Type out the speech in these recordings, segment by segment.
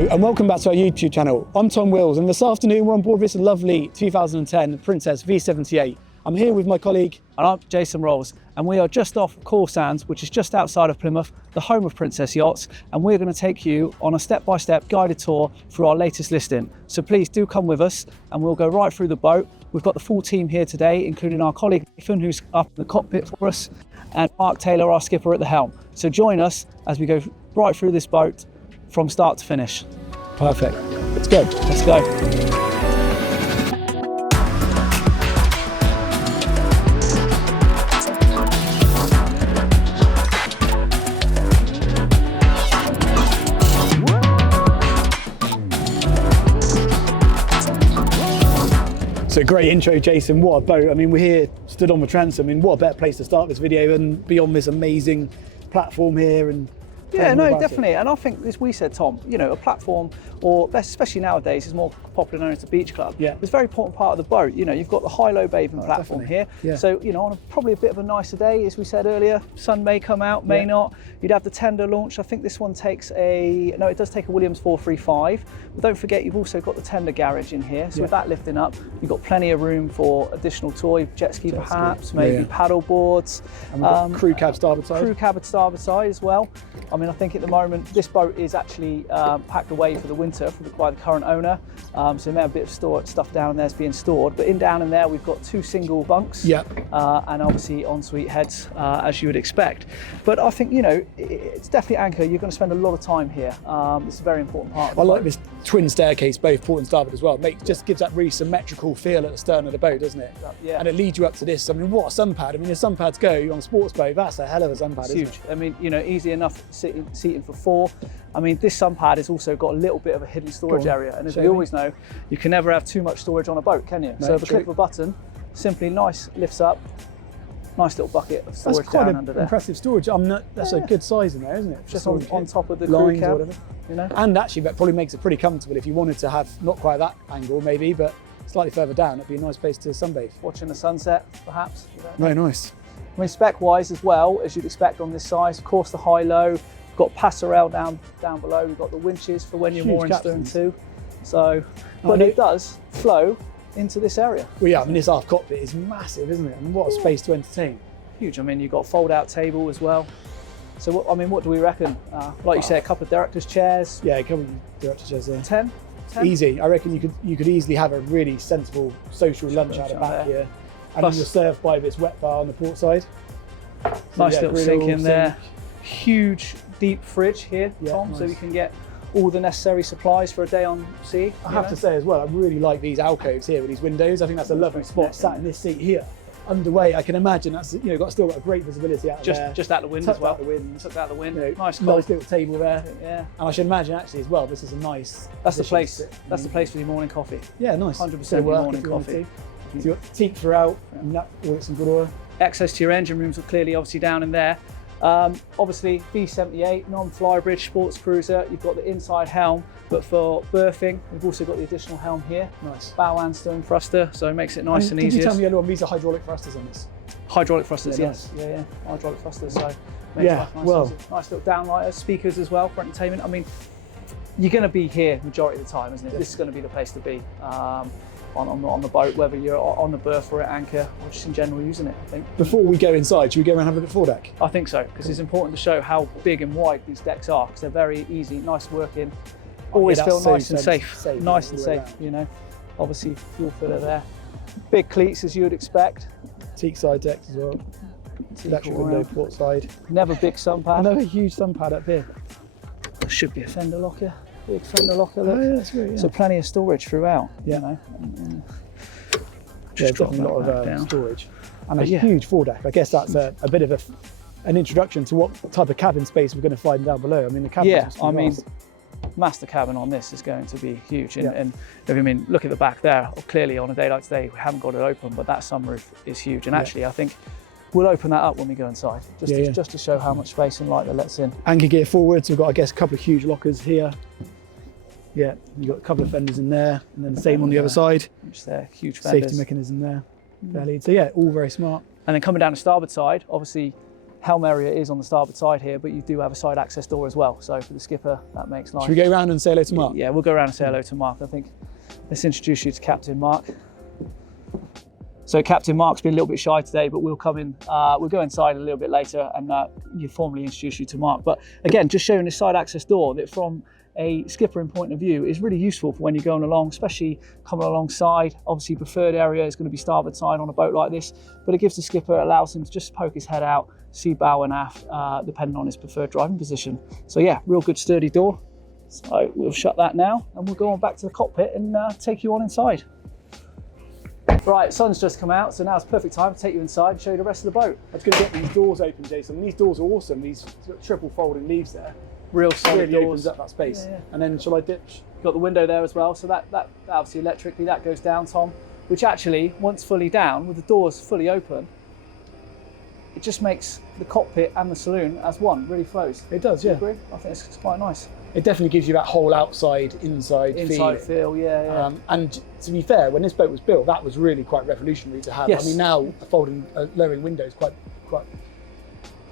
Hello and welcome back to our YouTube channel. I'm Tom Wills and this afternoon we're on board this lovely 2010 Princess V78. I'm here with my colleague and I'm Jason Rowles, and we are just off Core Sands, which is just outside of Plymouth, the home of Princess Yachts, and we're going to take you on a step-by-step guided tour through our latest listing. So please do come with us and we'll go right through the boat. We've got the full team here today, including our colleague Devon, who's up in the cockpit for us, and Mark Taylor, our skipper at the helm. So join us as we go right through this boat from start to finish. Perfect. Let's go. Let's go. So great intro, Jason. What a boat. I mean, we're here, stood on the transom. I mean, what a better place to start this video than be on this amazing platform here and yeah, no, definitely. And I think, as we said, Tom, you know, a platform, or especially nowadays, is more popular known as a beach club. Yeah. It's a very important part of the boat. You know, you've got the high-low bathing platform here. Yeah. So, you know, on probably a bit of a nicer day, as we said earlier, sun may come out, may not. You'd have the tender launch. I think this one takes it does take a Williams 435. But don't forget, you've also got the tender garage in here. So with that lifting up, you've got plenty of room for additional toy, jet ski perhaps, maybe paddle boards. And we've got crew cab starboard side. Crew cab starboard side as well. I mean, I think at the moment, this boat is actually packed away for the winter by the current owner. So we may have a bit of stuff down there that's being stored. But down in there, we've got 2 single bunks. And obviously ensuite heads, as you would expect. But I think, you know, it's definitely anchor. You're going to spend a lot of time here. It's a very important part of the boat. Like this twin staircase, both port and starboard as well. Just gives that really symmetrical feel at the stern of the boat, doesn't it? Yeah. And it leads you up to this. I mean, what a sun pad. I mean, the sun pads go on a sports boat. That's a hell of a sun pad, it's isn't huge. it? I mean, you know, easy enough seating for 4. I mean, this sun pad has also got a little bit of a hidden storage area. And as we always know, you can never have too much storage on a boat, can you? No, so the click of a button, simply lifts up. Nice little bucket of storage down under there. Impressive storage. That's a good size in there, isn't it? Just on top of the crew cab, or whatever. You know. And actually, that probably makes it pretty comfortable if you wanted to have not quite that angle, maybe, but slightly further down. It'd be a nice place to sunbathe. Watching the sunset, perhaps. Very nice. I mean, spec-wise as well, as you'd expect on this size, of course, the high-low. We've got passerelle down below. We've got the winches for when you're more in stern too. So, but it does flow into this area. Well, yeah, I mean, this aft cockpit is massive, isn't it? I mean, what a space to entertain. Huge. I mean, you've got a fold-out table as well. So, what do we reckon? Like you say, a couple of director's chairs. Yeah, a couple of director's chairs there. 10? Easy. I reckon you could easily have a really sensible social lunch out of back here. And then you're served by this wet bar on the port side. So nice little sink in there. Huge deep fridge here, Tom, so you can get all the necessary supplies for a day on sea. I have to say as well, I really like these alcoves here with these windows. I think that's a lovely spot sat in this seat here. Underway, I can imagine that's still got a great visibility out there. Just out the wind as well. Tucked out the wind. You know, nice little table there. Yeah. And I should imagine actually as well, this is a nice. That's the place. That's the place for your morning coffee. Yeah, nice. 100% your morning coffee. So you've got teak throughout, and that all some good oil. Access to your engine rooms are clearly obviously down in there. Obviously V78, non-flybridge sports cruiser. You've got the inside helm, but for berthing, we've also got the additional helm here. Nice. Bow and stern thruster, so it makes it nice and easy. Did you tell me earlier on these are hydraulic thrusters on this? Hydraulic thrusters, yes. Nice. Yeah, hydraulic thrusters. So makes nice little downlighters, speakers as well for entertainment. I mean, you're going to be here majority of the time, isn't it? This is going to be the place to be. On the boat, whether you're on the berth or at anchor, or just in general using it, I think. Before we go inside, should we go around and have a bit of foredeck? I think so, because it's important to show how big and wide these decks are, because they're very easy, nice working, always feel nice and safe, you know. Obviously, fuel filler there. Big cleats, as you would expect. Teak side decks as well. Electric window, port side. Never big sun pad. Another huge sun pad up here. There should be a fender locker. Big fender locker, look. Oh, yeah, that's great, yeah. So plenty of storage throughout. Yeah. You know. Just definitely a lot of storage. And a huge foredeck. I guess that's a bit of an introduction to what type of cabin space we're going to find down below. I mean, the cabin master cabin on this is going to be huge. And I mean, look at the back there. Clearly on a day like today, we haven't got it open, but that sunroof is huge. And actually, I think we'll open that up when we go inside, just to show how much space and light that lets in. Anchor gear forwards, we've got, I guess, a couple of huge lockers here. Yeah, you've got a couple of fenders in there, and then the same on the other side. Which there, huge fenders. Safety mechanism there. So yeah, all very smart. And then coming down the starboard side, obviously helm area is on the starboard side here, but you do have a side access door as well. So for the skipper, that makes life. Should we go around and say hello to Mark? Yeah, we'll go around and say hello to Mark. I think let's introduce you to Captain Mark. So Captain Mark's been a little bit shy today, but we'll come in, we'll go inside a little bit later and you formally introduce you to Mark. But again, just showing this side access door that from a skippering point of view is really useful for when you're going along, especially coming alongside. Obviously preferred area is going to be starboard side on a boat like this, but it gives the skipper, allows him to just poke his head out, see bow and aft, depending on his preferred driving position. So yeah, real good sturdy door. So we'll shut that now and we'll go on back to the cockpit and take you on inside. Right, sun's just come out, so now it's perfect time to take you inside and show you the rest of the boat. I was going to get these doors open, Jason. These doors are awesome. These triple folding leaves there. Real solid really doors. Opens up that space. Yeah. And then shall I ditch? Got the window there as well, so that obviously electrically that goes down, Tom, which actually, once fully down, with the doors fully open, it just makes the cockpit and the saloon as one, really flows. It does, yeah. Do you agree? I think it's quite nice. It definitely gives you that whole inside feel, yeah. And to be fair, when this boat was built, that was really quite revolutionary to have. Yes. I mean, now lowering windows quite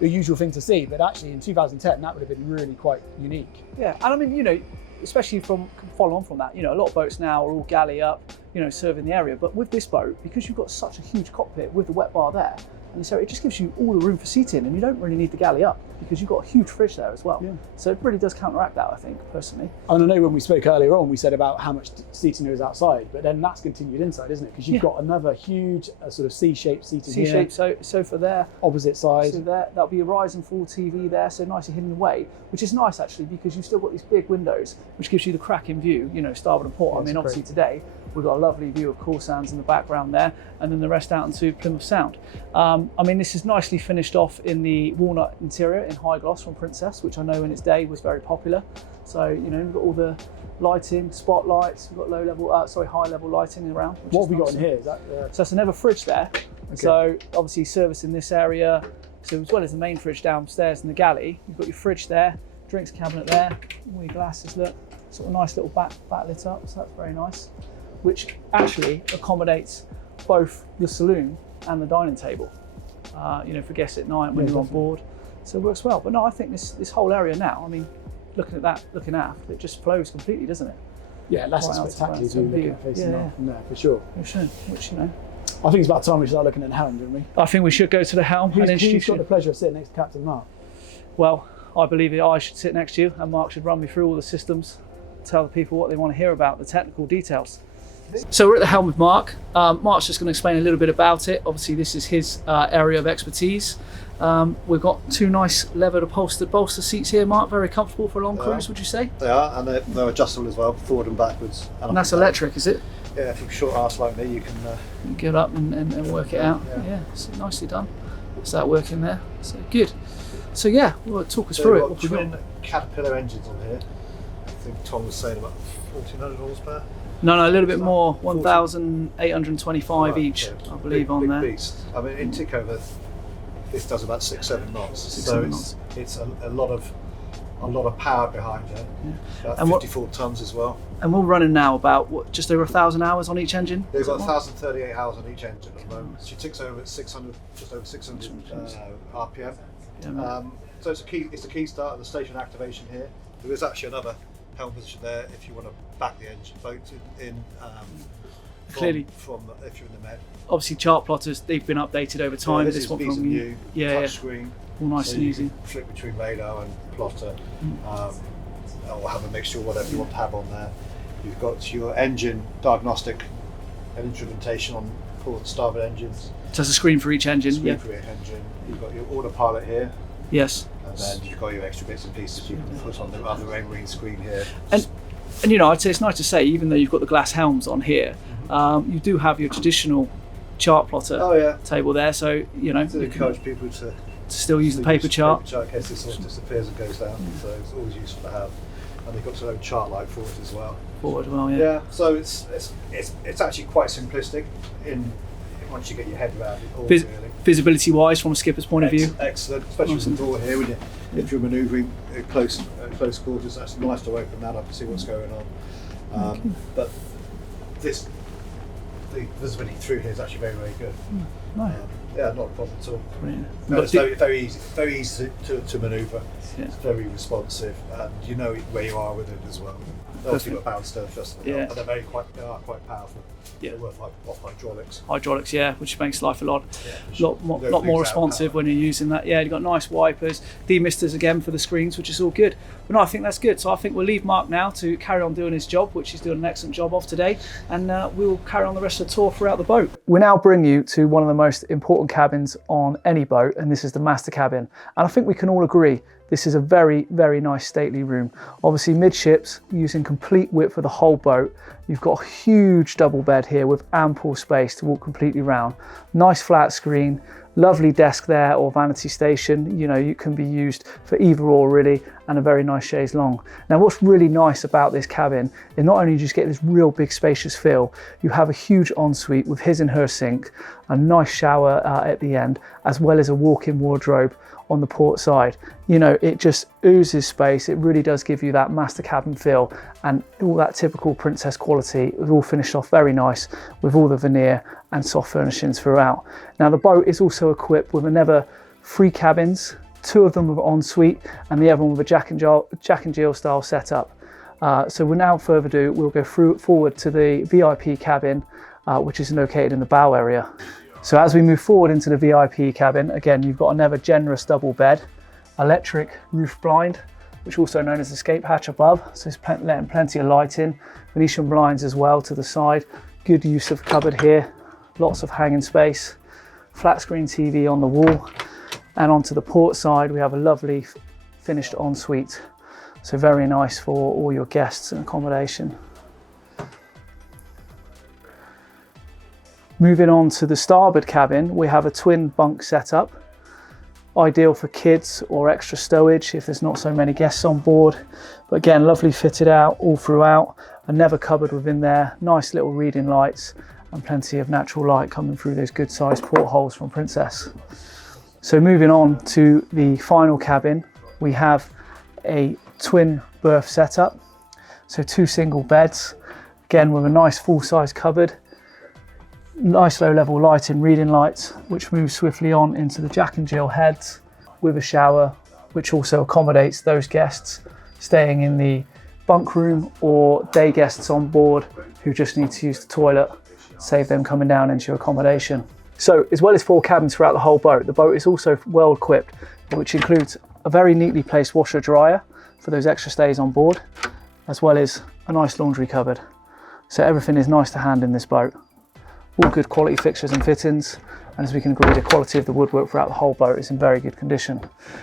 the usual thing to see, but actually in 2010 that would have been really quite unique. Yeah, and I mean, you know, especially follow on from that, you know, a lot of boats now are all galley up, you know, serving the area, but with this boat, because you've got such a huge cockpit with the wet bar there, and so it just gives you all the room for seating, and you don't really need the galley up because you've got a huge fridge there as well. Yeah. So it really does counteract that, I think, personally. And I know when we spoke earlier on, we said about how much seating there is outside, but then that's continued inside, isn't it? Because you've got another huge sort of C-shaped seating here. C-shaped sofa there. Opposite side. So there, that'll be a rise and fall TV there, so nicely hidden away, which is nice actually because you've still got these big windows, which gives you the cracking view, you know, starboard and port. I mean, obviously today, we've got a lovely view of Cool Sands in the background there, and then the rest out into Plymouth Sound. I mean, this is nicely finished off in the walnut interior in high gloss from Princess, which I know in its day was very popular. So, you know, we've got all the lighting, spotlights, we've got high level lighting around. What have we got in here? Is that, So that's another fridge there. Okay. So obviously service in this area. So as well as the main fridge downstairs in the galley, you've got your fridge there, drinks cabinet there, all your glasses, look, sort of nice little back lit up, so that's very nice, which actually accommodates both the saloon and the dining table, you know, for guests at night when you're on board. So it works well. But no, I think this whole area now, I mean, looking aft, it just flows completely, doesn't it? Yeah, that's spectacular to look at facing off from there, for sure. Which, you know, I think it's about time we start looking at the helm, don't we? I think we should go to the helm. Who's got the pleasure of sitting next to Captain Mark? Well, I believe that I should sit next to you and Mark should run me through all the systems, tell the people what they want to hear about, the technical details. So we're at the helm with Mark. Mark's just going to explain a little bit about it. Obviously this is his area of expertise. We've got two nice leathered upholstered bolster seats here, Mark, very comfortable for a long cruise, would you say? They are, and they're adjustable as well, forward and backwards. And that's electric, is it? Yeah, if you're short arse like me, you can get up and work it out. Yeah, so nicely done. Is that working there? So good. So yeah, we'll talk us through it. We've got twin Caterpillar engines on here. I think Tom was saying about 1400 horsepower. No, a little bit more, 1,825 each, I believe, on there. Beast. I mean, in tick over, this does about 6-7 knots. It's a lot of power behind it. Yeah. About 54 tons as well. And we're running now about just over 1,000 hours on each engine. They've got 1,038 hours on each engine at the moment. She ticks over at 600, just over 600 RPM. So it's a key start of the station activation here. There is actually another helm position there if you want to back the engine boat in. Clearly, from if you're in the Med. Obviously, chart plotters, they've been updated over time. Yeah, this one from you. Touch screen. All nice and easy. Flick between radar and plotter, or have a mixture of whatever you want to have on there. You've got your engine diagnostic and instrumentation on port and starboard engines. So there's a screen for each engine. For each engine. You've got your autopilot here. Yes. And then you've got your extra bits and pieces you can put on the other marine screen here. And you know, I'd say it's nice to say, even though you've got the glass helms on here, you do have your traditional chart plotter table there. So you know, to encourage people to still use the paper chart. Paper chart in case this sort of disappears and goes down. So it's always useful to have. And they've got their own chart light for it as well. Yeah. So it's actually quite simplistic once you get your head around it all, really. Visibility wise, from a skipper's point of view. Excellent, especially with the door here when if you're manoeuvring at close quarters, that's nice to open that up and see what's going on. But the visibility through here is actually very, very good. Right. Yeah, not a problem at all. Brilliant. No, it's very easy to manoeuvre. Yeah. It's very responsive, and you know where you are with it as well. Obviously, got bound stern adjustment, and they are quite powerful. Yeah. They're worth like hydraulics. Hydraulics, yeah, which makes life a lot Sure. lot more responsive when you're using that. Yeah, you've got nice wipers, demisters again for the screens, which is all good. But no, I think that's good. So I think we'll leave Mark now to carry on doing his job, which he's doing an excellent job of today, and we'll carry on the rest of the tour throughout the boat. We now bring you to one of the most important cabins on any boat, and this is the master cabin. And I think we can all agree this is a very, very nice stately room. Obviously midships, using complete width for the whole boat. You've got a huge double bed here with ample space to walk completely round. Nice flat screen, lovely desk there or vanity station. You know, you can be used for either or really, and a very nice chaise longue. Now what's really nice about this cabin is not only do you just get this real big spacious feel, you have a huge ensuite with his and her sink, a nice shower at the end, as well as a walk-in wardrobe on the port side. You know, it just oozes space. It really does give you that master cabin feel, and all that typical Princess quality. It was all finished off very nice with all the veneer and soft furnishings throughout. Now the boat is also equipped with another 3 cabins, 2 of them with ensuite and the other one with a Jack and Jill style setup. So without further ado, we'll go forward to the VIP cabin, which is located in the bow area. So as we move forward into the VIP cabin, again, you've got another generous double bed, electric roof blind, which is also known as escape hatch above. So it's letting plenty of light in. Venetian blinds as well to the side. Good use of cupboard here. Lots of hanging space. Flat screen TV on the wall. And onto the port side, we have a lovely finished ensuite. So very nice for all your guests and accommodation. Moving on to the starboard cabin, we have a twin bunk setup, ideal for kids or extra stowage if there's not so many guests on board. But again, lovely fitted out all throughout, another cupboard within there, nice little reading lights, and plenty of natural light coming through those good sized portholes from Princess. So moving on to the final cabin, we have a twin berth setup, so 2 single beds, again with a nice full size cupboard. Nice low level lighting, reading lights, which moves swiftly on into the Jack and Jill heads with a shower, which also accommodates those guests staying in the bunk room or day guests on board who just need to use the toilet, save them coming down into your accommodation. So as well as 4 cabins throughout the whole boat, the boat is also well equipped, which includes a very neatly placed washer dryer for those extra stays on board, as well as a nice laundry cupboard. So everything is nice to hand in this boat. All good quality fixtures and fittings, and as we can agree, the quality of the woodwork throughout the whole boat is in very good condition.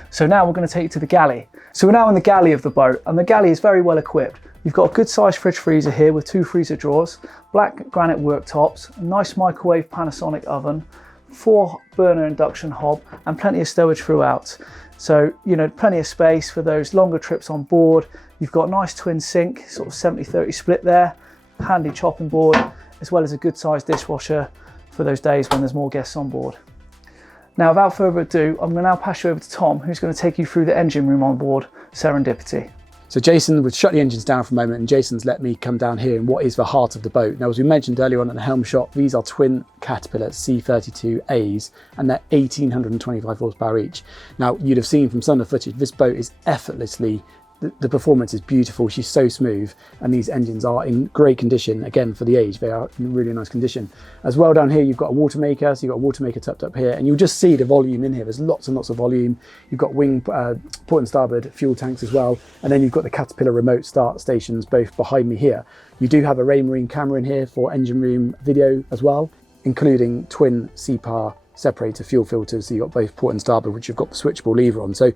So now we're going to take you to the galley. So we're now in the galley of the boat, and the galley is very well equipped. You've got a good sized fridge freezer here with 2 freezer drawers, black granite worktops, a nice microwave Panasonic oven, 4 burner induction hob, and plenty of stowage throughout. So, you know, plenty of space for those longer trips on board. You've got a nice twin sink, sort of 70-30 split there, handy chopping board, as well as a good sized dishwasher for those days when there's more guests on board. Now, without further ado, I'm going to now pass you over to Tom, who's going to take you through the engine room on board Serendipity. So Jason would shut the engines down for a moment, and Jason's let me come down here in what is the heart of the boat. Now, as we mentioned earlier on at the Helm shop, these are twin Caterpillar C32As, and they're 1825 horsepower each. Now, you'd have seen from some of the footage, this boat is effortlessly, the performance is beautiful, she's so smooth, and these engines are in great condition. Again, for the age, they are in really nice condition. As well down here, you've got a water maker, so you've got a water maker tucked up here, and you'll just see the volume in here. There's lots and lots of volume. You've got wing, port and starboard fuel tanks as well, and then you've got the Caterpillar remote start stations both behind me here. You do have a Raymarine camera in here for engine room video as well, including twin CPAR separator fuel filters, so you've got both port and starboard, which you've got the switchable lever on. So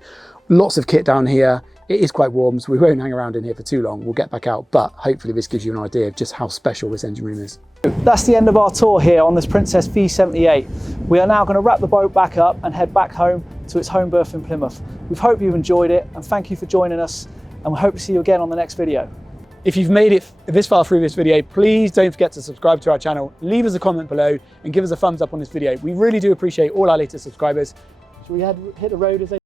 lots of kit down here. It is quite warm, so we won't hang around in here for too long. We'll get back out, but hopefully this gives you an idea of just how special this engine room is. That's the end of our tour here on this Princess V78. We are now going to wrap the boat back up and head back home to its home berth in Plymouth. We hope you've enjoyed it, and thank you for joining us, and we hope to see you again on the next video. If you've made it this far through this video, please don't forget to subscribe to our channel, leave us a comment below, and give us a thumbs up on this video. We really do appreciate all our latest subscribers. Should we hit the road as they